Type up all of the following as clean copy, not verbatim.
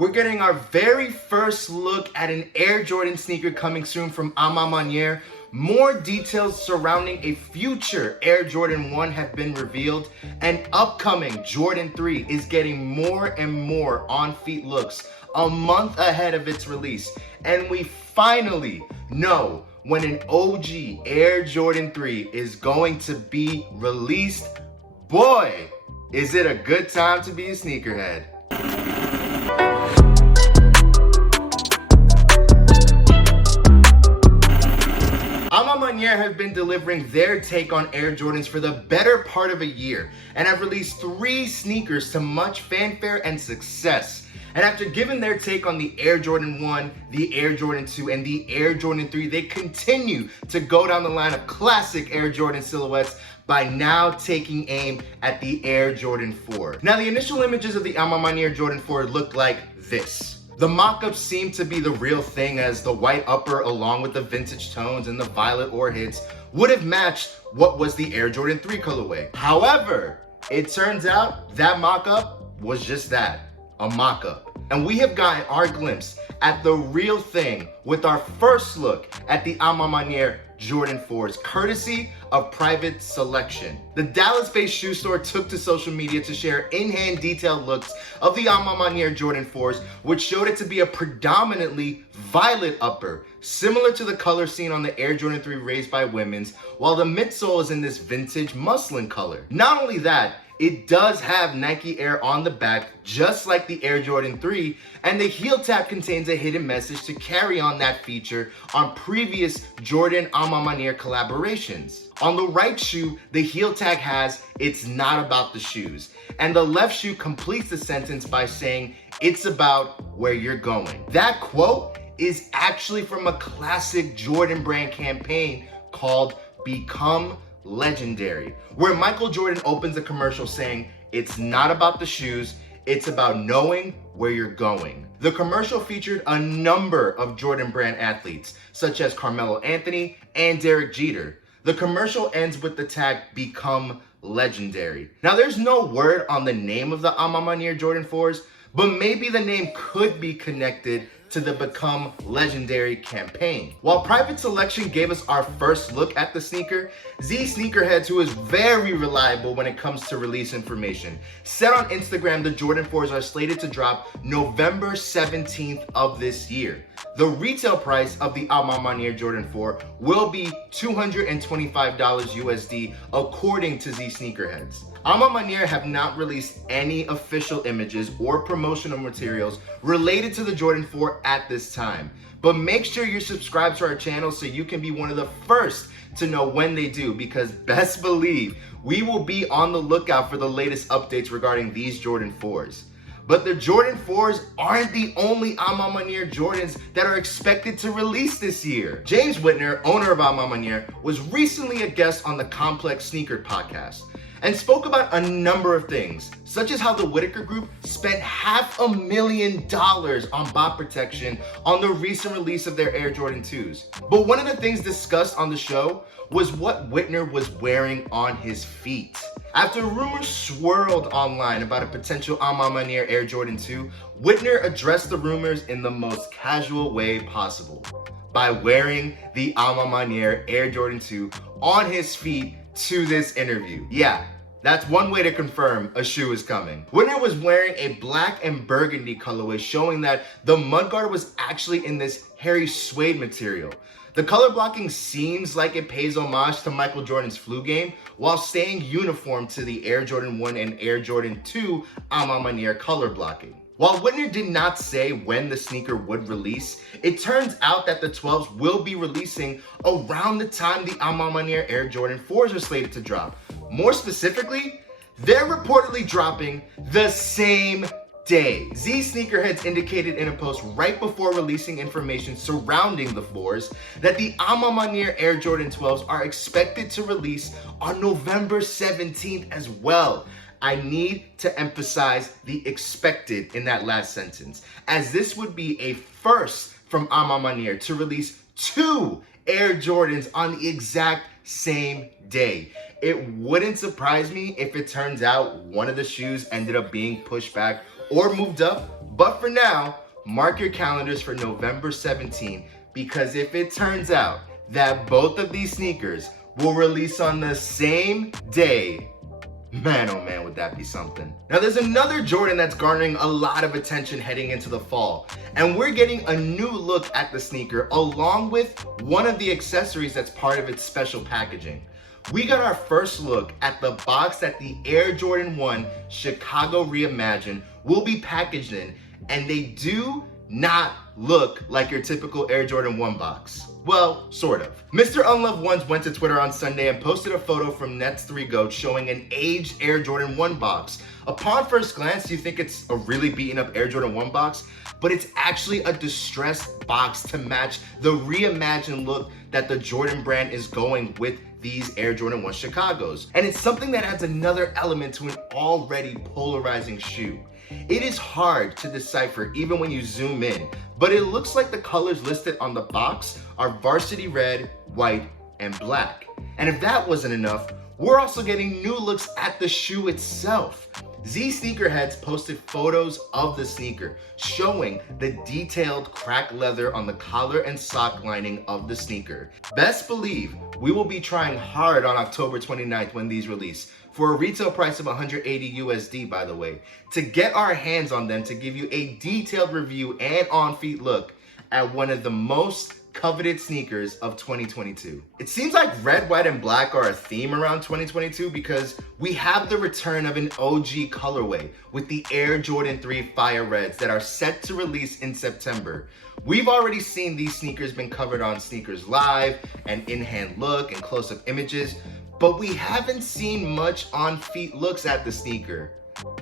We're getting our very first look at an Air Jordan sneaker coming soon from A Ma Maniere. More details surrounding a future Air Jordan 1 have been revealed, and upcoming Jordan 3 is getting more and more on-feet looks a month ahead of its release. And we finally know when an OG Air Jordan 3 is going to be released. Boy, is it a good time to be a sneakerhead. A Ma Maniere have been delivering their take on Air Jordans for the better part of a year and have released 3 sneakers to much fanfare and success. And after giving their take on the Air Jordan 1, the Air Jordan 2, and the Air Jordan 3, they continue to go down the line of classic Air Jordan silhouettes by now taking aim at the Air Jordan 4. Now, the initial images of the A Ma Maniere Jordan 4 looked like this. The mock-ups seemed to be the real thing, as the white upper along with the vintage tones and the violet ore hits would have matched what was the Air Jordan 3 colorway. However, it turns out that mock-up was just that, a mock-up. And we have gotten our glimpse at the real thing with our first look at the A Ma Maniere Jordan 4s, courtesy of Private Selection. The Dallas-based shoe store took to social media to share in-hand detailed looks of the A Ma Maniere Jordan 4s, which showed it to be a predominantly violet upper, similar to the color seen on the Air Jordan 3 raised by women's, while the midsole is in this vintage muslin color. Not only that, it does have Nike Air on the back, just like the Air Jordan 3, and the heel tab contains a hidden message to carry on that feature on previous Jordan A Ma Maniere collaborations. On the right shoe, the heel tag has, "It's not about the shoes," and the left shoe completes the sentence by saying, "It's about where you're going." That quote is actually from a classic Jordan brand campaign called Become Legendary, where Michael Jordan opens the commercial saying, "It's not about the shoes, it's about knowing where you're going." The commercial featured a number of Jordan brand athletes, such as Carmelo Anthony and Derek Jeter. The commercial ends with the tag "Become Legendary." Now, there's no word on the name of the A Ma Maniere Jordan 4s, but maybe the name could be connected to the Become Legendary campaign. While Private Selection gave us our first look at the sneaker, Z Sneakerheads, who is very reliable when it comes to release information, said on Instagram the Jordan 4s are slated to drop November 17th of this year. The retail price of the A Ma Maniere Jordan 4 will be $225 USD according to Z Sneakerheads. A Ma Maniere have not released any official images or promotional materials related to the Jordan 4 at this time, but make sure you're subscribed to our channel so you can be one of the first to know when they do, because best believe we will be on the lookout for the latest updates regarding these Jordan 4s. But the Jordan 4s aren't the only A Ma Maniere Jordans that are expected to release this year. James Whitner, owner of A Ma Maniere, was recently a guest on the Complex Sneaker podcast and spoke about a number of things, such as how the Whitaker Group spent $500,000 on bot protection on the recent release of their Air Jordan 2s. But one of the things discussed on the show was what Whitner was wearing on his feet. After rumors swirled online about a potential A Ma Maniere Air Jordan 2, Whitner addressed the rumors in the most casual way possible, by wearing the A Ma Maniere Air Jordan 2 on his feet to this interview. Yeah, that's one way to confirm a shoe is coming. Whitner was wearing a black and burgundy colorway, showing that the mudguard was actually in this hairy suede material. The color blocking seems like it pays homage to Michael Jordan's flu game, while staying uniform to the Air Jordan 1 and Air Jordan 2 A Ma Maniere color blocking. While Whitner did not say when the sneaker would release, it turns out that the 12s will be releasing around the time the A Ma Maniere Air Jordan 4s are slated to drop. More specifically, they're reportedly dropping the same day. Z Sneakerheads indicated in a post right before releasing information surrounding the 4s that the A Ma Maniere Air Jordan 12s are expected to release on November 17th as well. I need to emphasize the expected in that last sentence, as this would be a first from A Ma Maniere to release 2 Air Jordans on the exact same day. It wouldn't surprise me if it turns out one of the shoes ended up being pushed back or moved up, But for now, mark your calendars for November 17, because if it turns out that both of these sneakers will release on the same day, man, oh man, would that be something. Now there's another Jordan that's garnering a lot of attention heading into the fall, and we're getting a new look at the sneaker along with one of the accessories that's part of its special packaging. We got our first look at the box that the Air Jordan 1 Chicago Reimagined will be packaged in, and they do not look like your typical Air Jordan 1 box. Well, sort of. Mr. Unloved Ones went to Twitter on Sunday and posted a photo from Nets3Goat showing an aged Air Jordan 1 box. Upon first glance, you think it's a really beaten up Air Jordan 1 box, but it's actually a distressed box to match the reimagined look that the Jordan brand is going with these Air Jordan 1 Chicagos. And it's something that adds another element to an already polarizing shoe. It is hard to decipher even when you zoom in, but it looks like the colors listed on the box are varsity red, white, and black. And if that wasn't enough, we're also getting new looks at the shoe itself. Z Sneakerheads posted photos of the sneaker, showing the detailed cracked leather on the collar and sock lining of the sneaker. Best believe we will be trying hard on October 29th when these release, for a retail price of 180 USD, by the way, to get our hands on them to give you a detailed review and on-feet look at one of the most coveted sneakers of 2022. It seems like red, white, and black are a theme around 2022 because we have the return of an OG colorway with the Air Jordan 3 Fire Reds that are set to release in September. We've already seen these sneakers been covered on Sneakers Live and in-hand look and close-up images, but we haven't seen much on-feet looks at the sneaker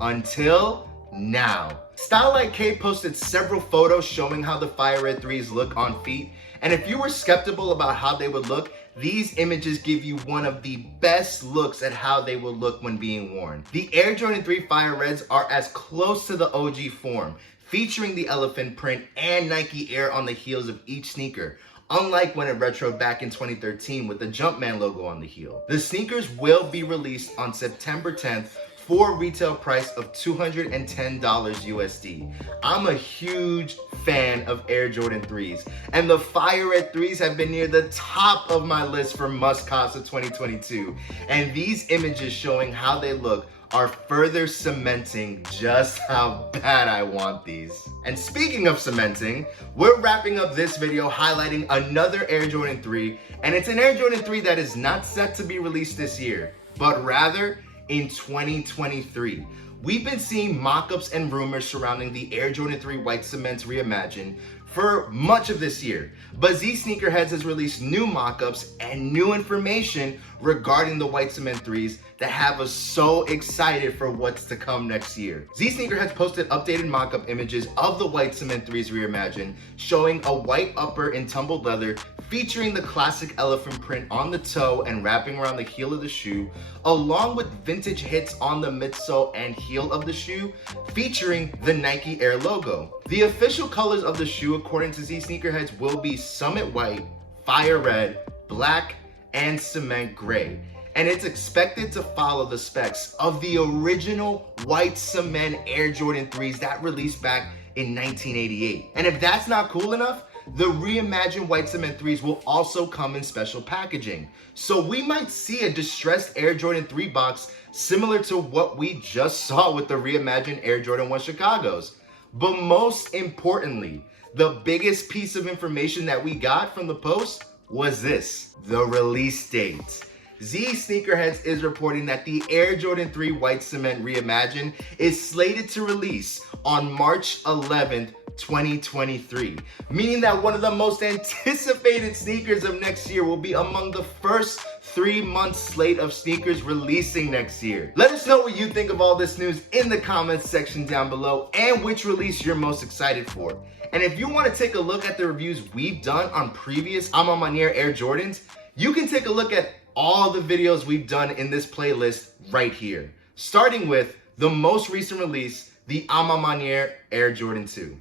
until now. Style Like K posted several photos showing how the Fire Red 3s look on feet, and if you were skeptical about how they would look, these images give you one of the best looks at how they will look when being worn. The Air Jordan 3 Fire Reds are as close to the OG form, featuring the elephant print and Nike Air on the heels of each sneaker, unlike when it retroed back in 2013 with the Jumpman logo on the heel. The sneakers will be released on September 10th for a retail price of $210 USD. I'm a huge fan of Air Jordan 3s, and the Fire Red 3s have been near the top of my list for must-cots of 2022. And these images showing how they look are further cementing just how bad I want these. And speaking of cementing, we're wrapping up this video highlighting another Air Jordan 3, and it's an Air Jordan 3 that is not set to be released this year, but rather in 2023. We've been seeing mock-ups and rumors surrounding the Air Jordan 3 White Cements Reimagined for much of this year, but Z Sneakerheads has released new mock-ups and new information regarding the White Cement 3s that have us so excited for what's to come next year. Z Sneakerheads posted updated mock-up images of the White Cement 3s Reimagined, showing a white upper in tumbled leather featuring the classic elephant print on the toe and wrapping around the heel of the shoe, along with vintage hits on the midsole and heel of the shoe, featuring the Nike Air logo. The official colors of the shoe, according to Z Sneakerheads, will be Summit White, Fire Red, Black, and Cement Gray. And it's expected to follow the specs of the original White Cement Air Jordan 3s that released back in 1988. And if that's not cool enough, the reimagined White Cement 3s will also come in special packaging. So we might see a distressed Air Jordan 3 box similar to what we just saw with the reimagined Air Jordan 1 Chicagos. But most importantly, the biggest piece of information that we got from the post was this: the release date. Z Sneakerheads is reporting that the Air Jordan 3 White Cement Reimagined is slated to release on March 11th, 2023, meaning that one of the most anticipated sneakers of next year will be among the first 3-month slate of sneakers releasing next year. Let us know what you think of all this news in the comments section down below, and which release you're most excited for. And if you want to take a look at the reviews we've done on previous A Ma Maniere Air Jordans, you can take a look at all the videos we've done in this playlist right here, starting with the most recent release, the A Ma Maniere Air Jordan 2.